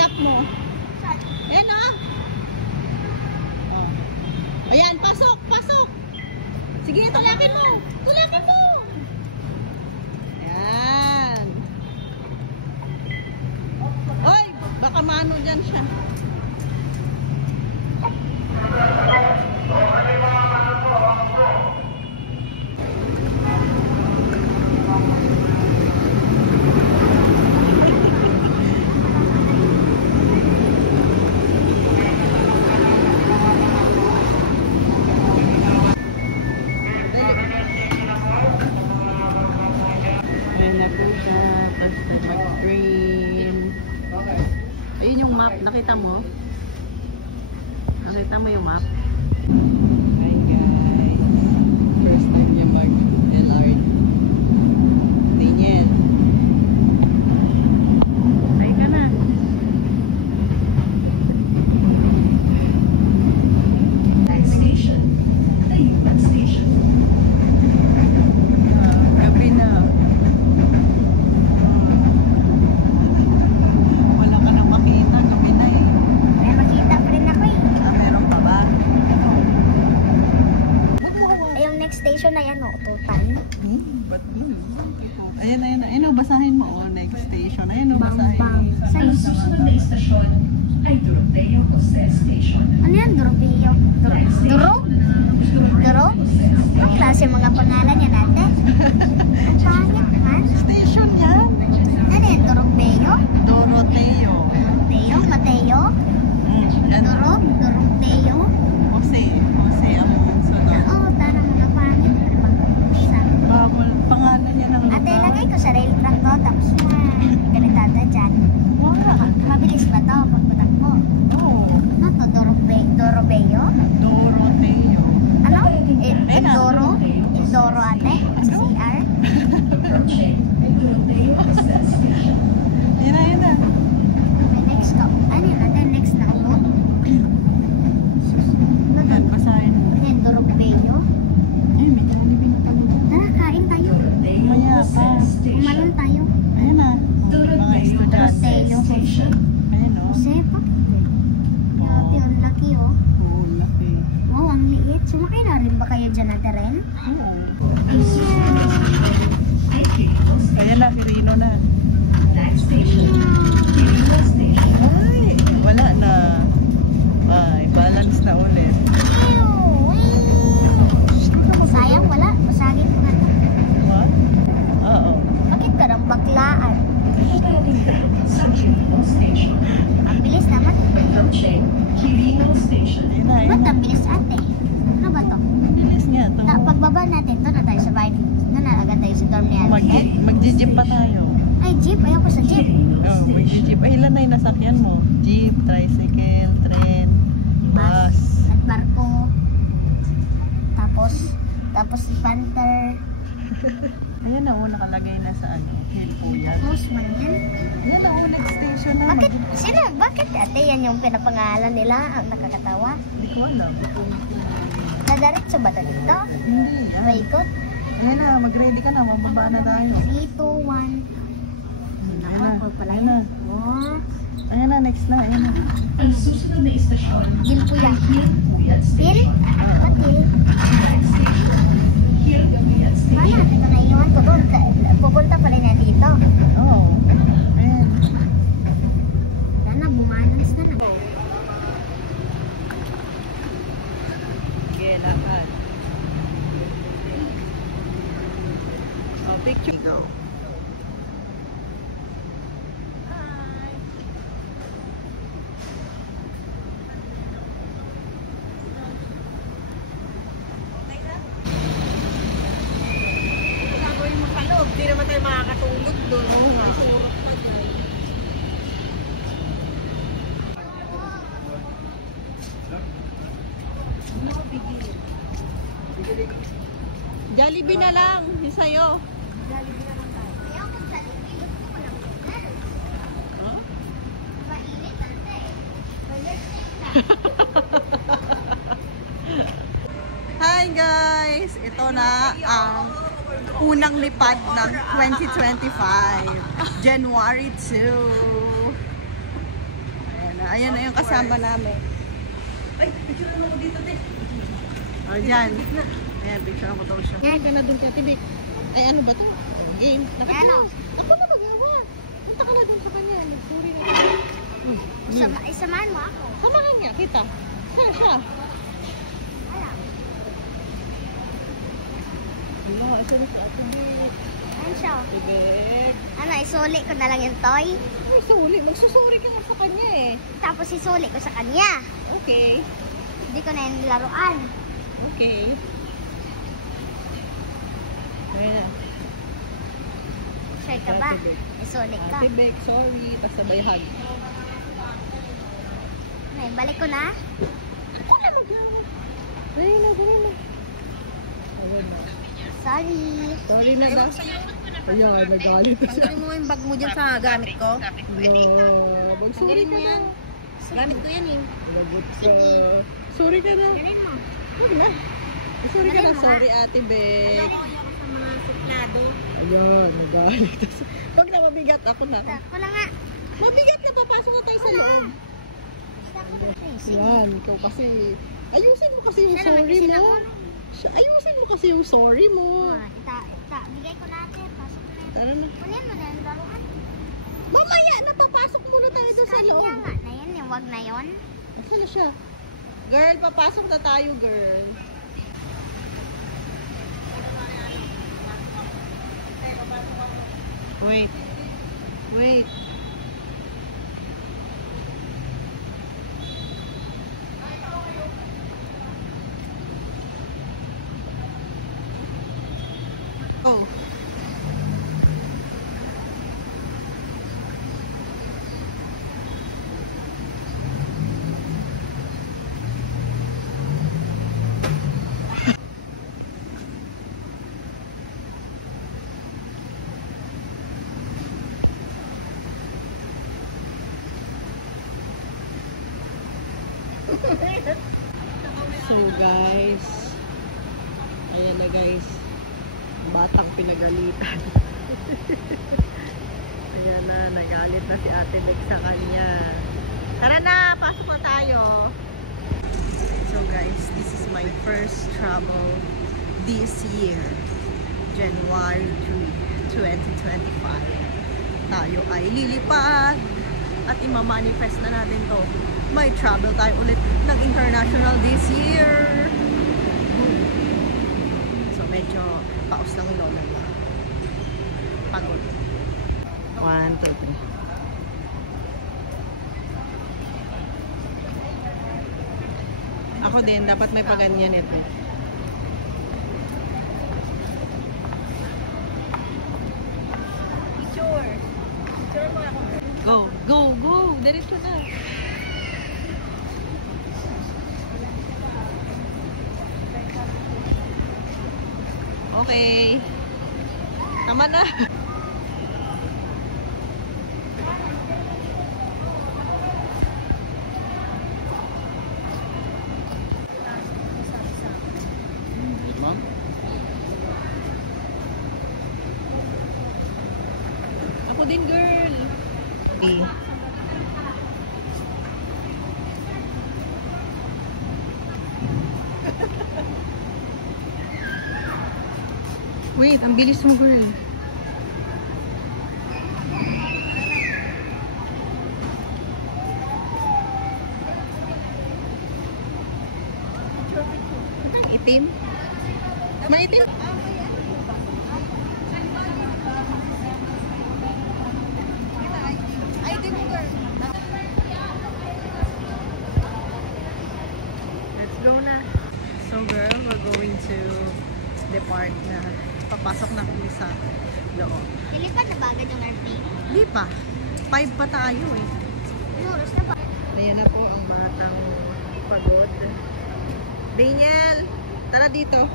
tap mo. Ayan ah. Oh. Ayan, pasok, pasok. Sige, tulakin mo. Tulakin mo. Ayan. Oy, baka maano dyan siya. Ayun yung map, nakita mo? Nakita mo yung map? Hi guys, first time niya mag-LRT. Tingin. Ay ka na. Next station, Tayuan Station. Gabi na. Station na yan o, Tutan. Ba't blue? Ayan, ayan, ayan o, basahin mo o, next station. Ayan o, basahin mo. Ang susunod na istasyon ay Doroteo Jose Station. Ano yan, Doropeo? Duro? Duro? Anong klase mga pangalan yan ate? Ang pangit man. Station yan. Ano yan, Doropeo? Doroteo. Mateo? Mateo? Yan. Duro? Doropeo? Jose. Jose ang sunod. Oo, tarang mga pangit. Bawal. Pangalan niya ng Ate, lagay ko sa rail track to, tapos na galitada dyan. Mabilis ba to pagputak mo? Oo. Ano to, Doropeo? Doroteo. Ano? Indoro? Indoro ate? CR? Approaching Doroteo Jose Station. Ayan na, ayan na. Okay, next to. Ano yun ate? Next na ako? Yan, basahin mo. Ano yan, Doropeo? Ay, may Jollibee na tayo. Tara, kain tayo. Doroteo Maya Jose pa. Station. Umalon tayo. Ayan na. Mga Doroteo estudyante. Jose Station. Ayan o. Sepak. Grabe, ang laki oh. Oo, laki. Wow, ang liit. Sumakay na rin ba kayo dyan ate Ren? Oo. Ang susunod na istasyon ay Quirino Station. Ayan na, Quirino na. Next station, Quirino Station. Ay, wala na. Ay, balance na ulit. Sayang, wala. Masagin ko nga. What? Oo. Bakit ka nang baklaan? Sa Quirino Station. Ang bilis naman. Approaching Quirino Station. Ayan na, ayan Ba't na. ang bilis ate? Ano ba to? Bilis nga to. Pagbaba natin, doon na tayo sa bahay. Doon na agad tayo sa dorm ni ate. Mag-jeep pa tayo. Ay, jeep. Ayoko sa jeep. Oo, mag-jeep. Ay, ilan na yung nasakyan mo? Jeep, tricycle, tren, bus. At barko. Tapos si Panther. Ayan na, nakalagay na sa ano, Hill po yan. Most man yan. Ayan na, next station na. Bakit ate yan yung pinapangalan nila? Ang nakakatawa. Hindi ko alam. Nadaritso ba ito dito? Hindi. Paikot? Ayan na, mag-ready ka na, mababa na tayo. 3, 2, 1. Ayan na, Pala ayan na. Oh. Ayan na, next na, ayan na. Ang susunod na istasyon Gil po yan. ay Hilpuyat Til? Station. Ba't til? Next station, Hilpuyat Paano Station. natin ito naiwan ko doon? Pupunta pa rin yan dito. Oo. Ayan. Sana bumanas na lang. Sige, lakad. Oh, picture. Go. Hindi naman tayo makakatulog doon. Oo nga. Jollibee na lang, yung sa'yo. Ayoko sa libi. Gusto ko lang hotel. Huh? Mainit ate. Hi guys! Ito na ang unang lipad ng 2025. January 2. yung kasama namin. Ay, picture mo dito, te. O, dyan. Ayan, picture mo daw siya. Hindi ka na dun kaya, Tibik. Ay, ano ba to? Oh, game. Ano? Ako na magawa. Punta ka na dun sa kanya. Nagsuri na. Isamahan mo ako. Samahan niya, kita. Saan siya? Alam. Ano, saan siya? Tibik. Ano siya? Tibik. Ano, isuli ko na lang yung toy. Ay, suli. Magsusuri ka nga sa kanya eh. Tapos isuli ko sa kanya. Okay. Hindi ko na yung laruan. Okay. Ayan na. Sure ka ba? Isuli ka. Ate Beck, sorry. Tapos sabay hug. Ay, balik ko na. Ako na magawa. Dali na, dali na. Ayan na. Sorry. Sorry na ba? Ayan, nagalit na siya. Tanggalin mo yung bag mo dyan sa gamit ko. No, mag-sorry ka na. Gamit ko yan eh. Lagot ka. Sorry ka na. Ganin mo. Huwag na. Sorry ka na. Galing mo, Sorry, Ate Beck. Ganin mo ako sa mga suplado. Ayan, nagalit na siya. Huwag na, mabigat. Ako na. Wala nga. Mabigat na, papasok na tayo sa loob. Sige. Yan, ikaw kasi. Ayusin mo kasi yung Siya naman sorry kasi mo. nauna. Ayusin mo kasi yung sorry mo. Bigay ko natin. Pasok na yun. Tara na. Kunin mo na yung laruan. Mamaya na, papasok muna tayo doon sa Sabi loob. niya nga na yun. Yung wag na yun. Saan na siya? Girl, papasok na tayo, girl. Wait. Wait. Oh. So guys, ayan na guys, batang pinagalitan. Ayan na, nagalit na si Ate Beck sa kanya. Tara na, pasok na tayo. So guys, this is my first travel this year, January 3, 2025. Tayo ay lilipad at imamanifest na natin to. May travel tayo ulit ng international this year. So medyo paus lang yung lola na. Pagod. 1, 2, 3. Ako din, dapat may paganyan ito. Picture. Picture mo ako. Go, go, go! Diretso na. Okay. Tama na. Ako din, girl. Okay. Wait, ang bilis mo, girl. Itim? Maitim? Ay, di mo girl. Let's go na. So girl, we're going to depart na. Papasok na kami sa loob. Nilipad na ba agad yung airplane? Di pa. 5 pa tayo eh. Inuros na ba? Ayan na po ang batang pagod. Daniel, tara dito.